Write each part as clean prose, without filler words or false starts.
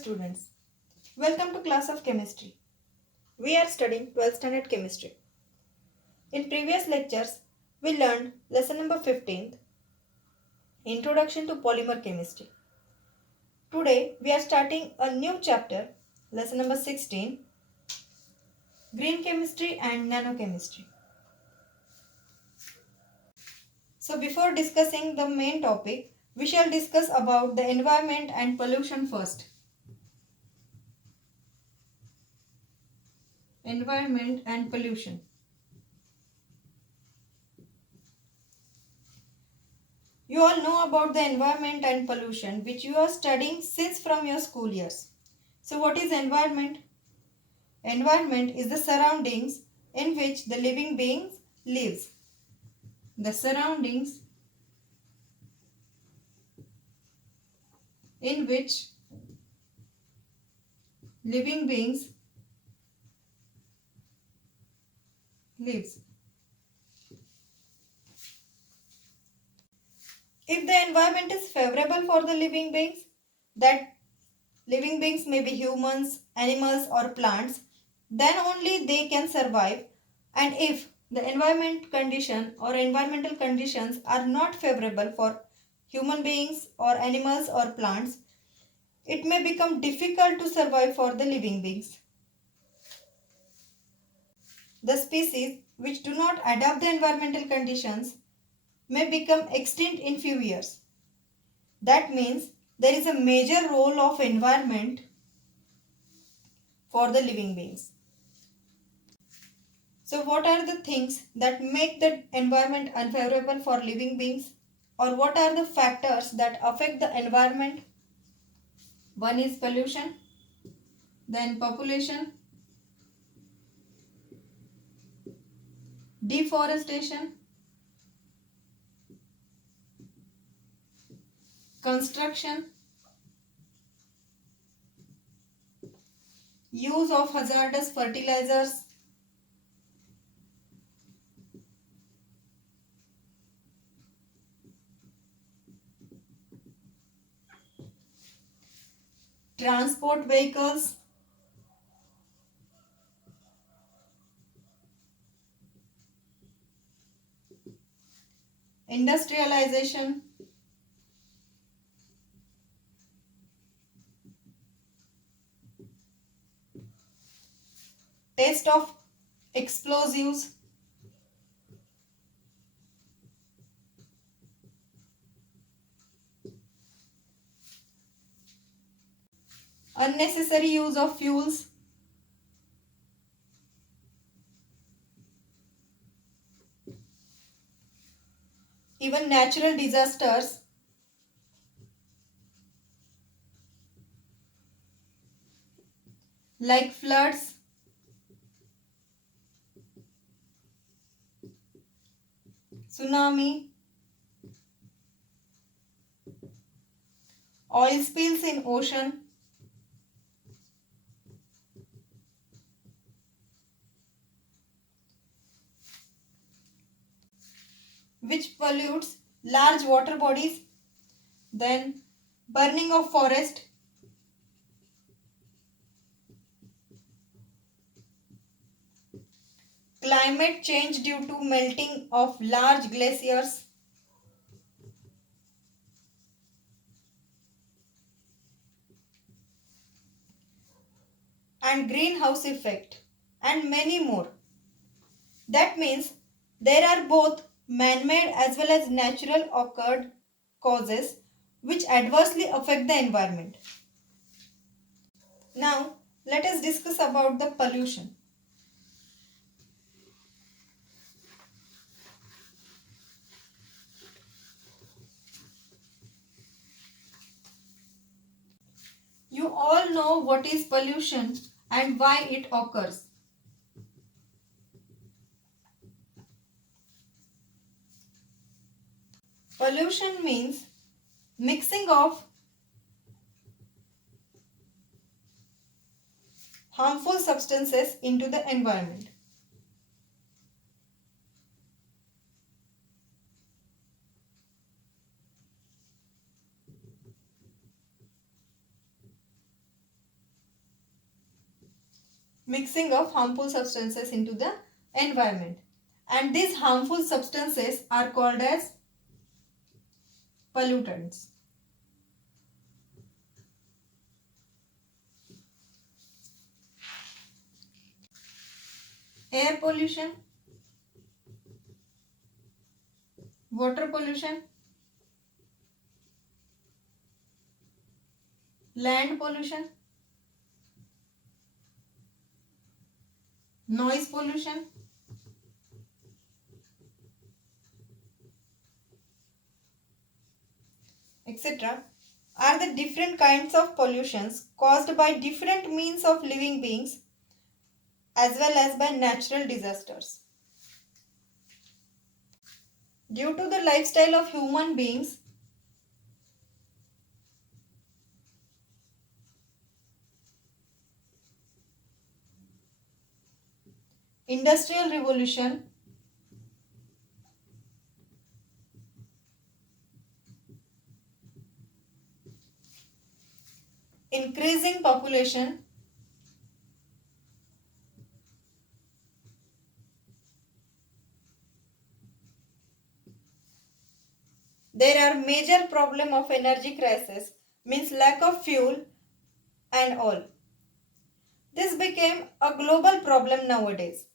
students, welcome to class of chemistry. We are studying 12th standard chemistry. In previous lectures, we learned lesson number 15, Introduction to Polymer Chemistry. Today, we are starting a new chapter, lesson number 16, Green Chemistry and Nanochemistry. So before discussing the main topic, we shall discuss about the environment and pollution first. Environment and pollution. You all know about the environment and pollution which you are studying since from your school years. So what is environment? Environment is the surroundings in which the living beings lives. The surroundings in which living beings lives. If the environment is favorable for the living beings, that living beings may be humans, animals or plants, then only they can survive. And if the environment condition or environmental conditions are not favorable for human beings or animals or plants, it may become difficult to survive for the living beings. The species which do not adapt the environmental conditions may become extinct in few years. That means there is a major role of environment for the living beings. So what are the things that make the environment unfavorable for living beings, or what are the factors that affect the environment? One is pollution, then population, deforestation, construction, use of hazardous fertilizers, transport vehicles, industrialization, test of explosives, unnecessary use of fuels, even natural disasters, like floods, tsunami, oil spills in ocean, which pollutes large water bodies, then burning of forest, climate change due to melting of large glaciers, and greenhouse effect, and many more. That means there are both man-made as well as natural occurred causes which adversely affect the environment. Now, let us discuss about the pollution. You all know what is pollution and why it occurs. Pollution means mixing of harmful substances into the environment. mixing of harmful substances into the environment. And these harmful substances are called as pollutants. Air pollution, water pollution, land pollution, noise pollution, etc. are the different kinds of pollutions caused by different means of living beings as well as by natural disasters. Due to the lifestyle of human beings, industrial revolution, increasing population, there are major problem of energy crisis, means lack of fuel and all. This became a global problem nowadays.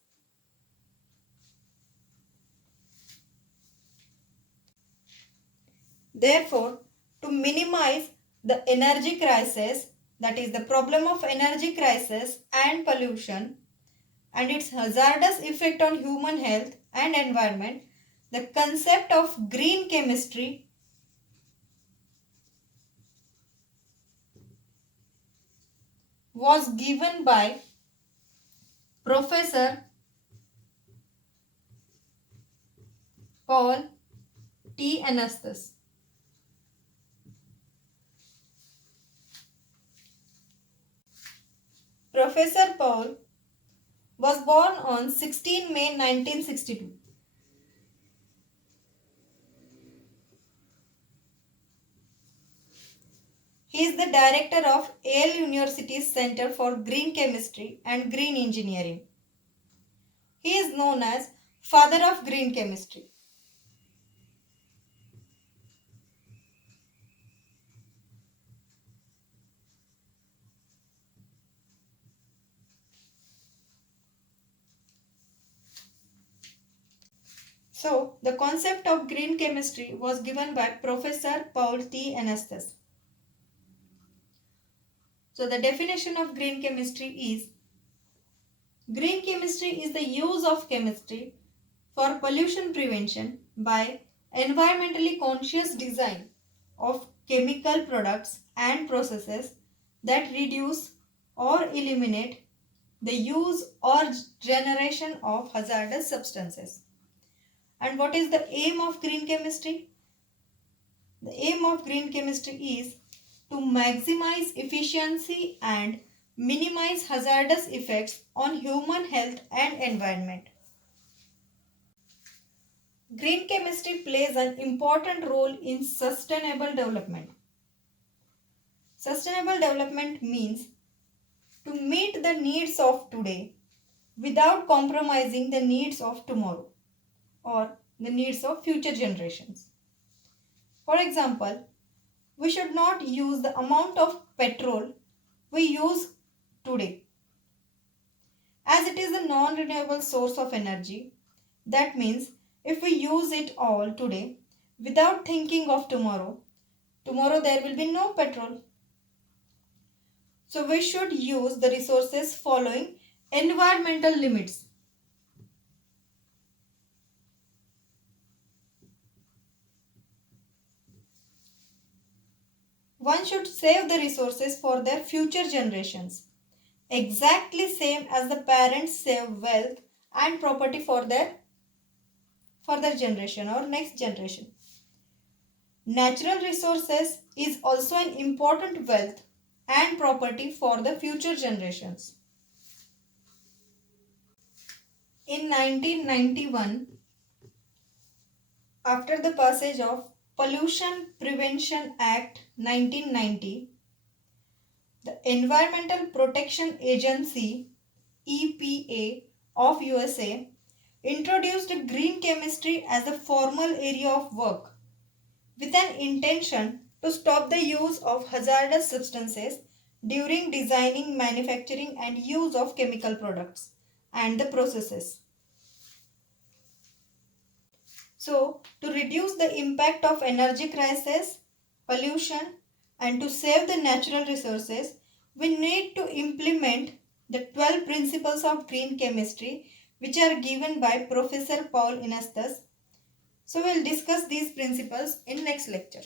Therefore, to minimize the energy crisis, that is the problem of energy crisis and pollution and its hazardous effect on human health and environment, the concept of green chemistry was given by Professor Paul T. Anastas. Professor Paul was born on 16 May 1962. He is the director of Yale University's Center for Green Chemistry and Green Engineering. He is known as Father of Green Chemistry. So, the concept of green chemistry was given by Professor Paul T. Anastas. So, the definition of green chemistry is: green chemistry is the use of chemistry for pollution prevention by environmentally conscious design of chemical products and processes that reduce or eliminate the use or generation of hazardous substances. And what is the aim of green chemistry? The aim of green chemistry is to maximize efficiency and minimize hazardous effects on human health and environment. Green chemistry plays an important role in sustainable development. Sustainable development means to meet the needs of today without compromising the needs of tomorrow or the needs of future generations. For example, we should not use the amount of petrol we use today, as it is a non-renewable source of energy. That means if we use it all today without thinking of tomorrow, tomorrow there will be no petrol. So we should use the resources following environmental limits. One should save the resources for their future generations, exactly same as the parents save wealth and property for their generation or next generation. Natural resources is also an important wealth and property for the future generations. In 1991, after the passage of Pollution Prevention Act 1990, the Environmental Protection Agency EPA of USA introduced green chemistry as a formal area of work with an intention to stop the use of hazardous substances during designing, manufacturing and use of chemical products and the processes. So, to reduce the impact of energy crisis, pollution and to save the natural resources, we need to implement the 12 principles of green chemistry which are given by Professor Paul Inastas. So, we will discuss these principles in next lecture.